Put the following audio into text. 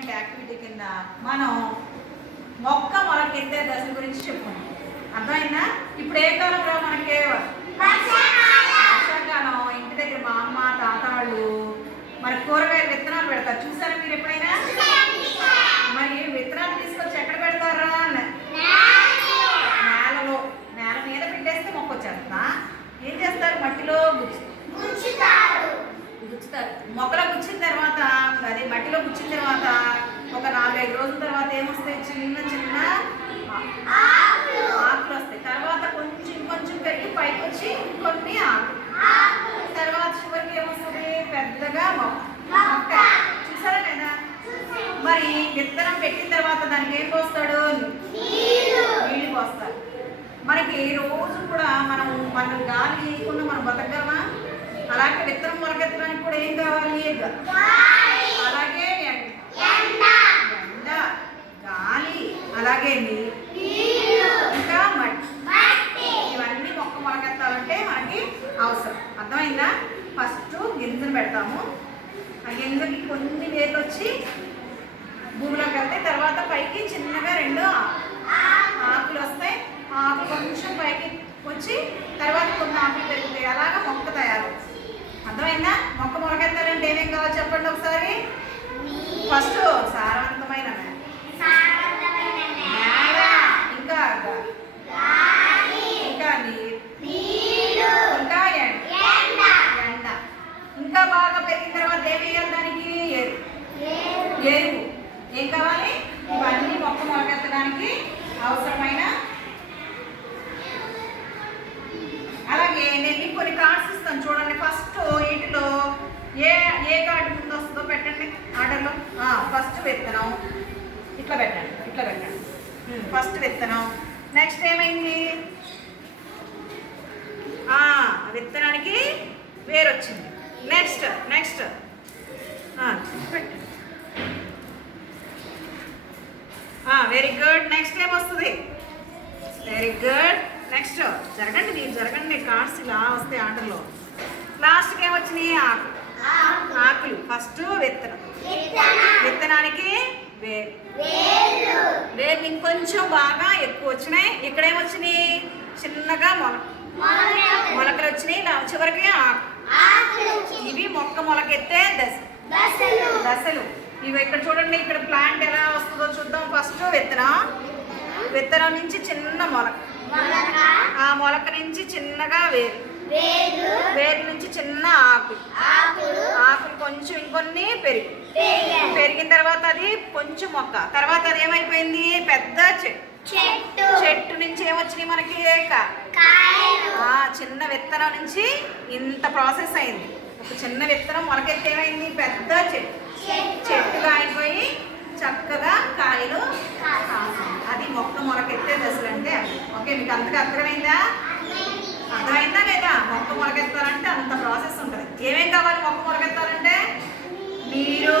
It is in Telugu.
ఎంటర్టైన్మెంట్ యాక్టివిటీ కింద మనం మొక్క మొలకెత్తే దశ గురించి చెప్పుకున్నాం. అర్థమైందా? ఇప్పుడు ఏ కాలంలో మనకి వర్షాకాలం. ఇంటి దగ్గర మా అమ్మ తాత వాళ్ళు మరి కూరగాయల విత్తనాలు పెడతారు. చూసారా మీరు ఎప్పుడైనా? మరి విత్తనాలు తీసుకొచ్చి ఎక్కడ పెడతారా? నేలలో, నేల మీద పెట్టేస్తే మొక్క వచ్చేస్తా. ఏం చేస్తారు? మట్టిలో గుచ్చుతారు. మొక్కలో గుచ్చిన తర్వాత అదే మట్టిలో గుచ్చిన తర్వాత ఒక 4-5 రోజుల తర్వాత ఏమొస్తాయి? చిన్న చిన్న ఆకులు వస్తాయి. తర్వాత కొంచెం కొంచెం పెరిగి పైకి వచ్చి కొన్ని ఆకులు, తర్వాత చివరికి ఏమొస్తుంది? పెద్దగా మొక్క. చూసారా లేదా? మరి విత్తనం పెట్టిన తర్వాత దానికి ఏం పోస్తాడు? నీళ్ళు పోస్తారు. మనకి రోజు కూడా మనం గాలి లేకుండా మనం బతకగలమా? అలాగే విత్తనం మొలకెత్తడానికి కూడా ఏం కావాలి? అలాగే ఎండ, గాలి, అలాగే ఇంకా మట్టి. ఇవన్నీ మొక్క మొలకెత్తాలంటే మనకి అవసరం. అర్థమైందా? ఫస్ట్ గింజను పెడతాము. ఆ గింజకి కొన్ని వేర్లు వచ్చి భూమిలోకి వెళ్తాయి. తర్వాత పైకి చిన్నగా 2 ఆకులు వస్తాయి. ఆకులు కొంచెం పైకి వచ్చి తర్వాత కొన్ని ఆకులు పెరుగుతాయి. అలాగా మొక్క తయారు. అర్థమైందా? మొక్క మొలకెత్తాలంటే ఏమేం కావాలి చెప్పండి ఒకసారి. ఫస్ట్ సారవంతమైన నేల, ఇంకా నీరు, ఇంకా ఎండ. ఇంకా బాగా పెరిగిన తర్వాత ఏమి వేయాలి దానికి? ఎరువు. ఏం కావాలి? ఇవన్నీ మొక్క మొలకెత్తడానికి అవసరమైన. అలాగే నేను మీకు కొన్ని కార్డ్స్ ఇస్తాను చూడండి. ఫస్ట్ వీటిలో ఏ కార్డు ముందు వస్తుందో పెట్టండి ఆర్డర్లో. ఫస్ట్ విత్తనం ఇట్లా పెట్టండి. ఫస్ట్ విత్తనం. నెక్స్ట్ ఏమైంది? విత్తనానికి వేరు వచ్చింది. Next very good. నెక్స్ట్ ఏమొస్తుంది? Very good. నెక్స్ట్ జరగండి, మీరు జరగండి. కార్డ్స్ ఇలా వస్తాయి ఆర్డర్లో. లాస్ట్కి ఏమొచ్చినాయి? ఆకులు. ఫస్ట్ విత్తనానికి వేర్లు ఇంకొంచెం బాగా ఎక్కువ వచ్చినాయి. ఇక్కడేమొచ్చినాయి? చిన్నగా మొలకలు వచ్చినాయి. చివరికి ఇవి మొక్క మొలకెత్తే దశలు. ఇవి ఇక్కడ చూడండి. ఇక్కడ ప్లాంట్ ఎలా వస్తుందో చూద్దాం. ఫస్ట్ విత్తనం నుంచి చిన్న మొలక, ఆ మొలక నుంచి చిన్నగా వేరు నుంచి చిన్న ఆకులు కొంచెం ఇంకొన్ని పెరిగిన తర్వాత అది కొంచెం మొక్క. తర్వాత అది ఏమైపోయింది? పెద్ద చెట్టు నుంచి ఏమొచ్చినాయి మనకి? చిన్న విత్తనం నుంచి ఇంత ప్రాసెస్ అయింది. ఒక చిన్న విత్తనం మొలకెత్తి ఏమైంది? పెద్ద చెట్టుగా అయిపోయి చక్కగా కాయలు. అది మొక్క మొలకెత్తే దశలు అంటే. ఓకే, మీకు అంతగా అర్థమైందా లేదా? మొక్క మొలకెత్తాలంటే అంత ప్రాసెస్ ఉంటుంది. ఏమేం కావాలి మొక్క మొలకెత్తాలంటే? నీరు,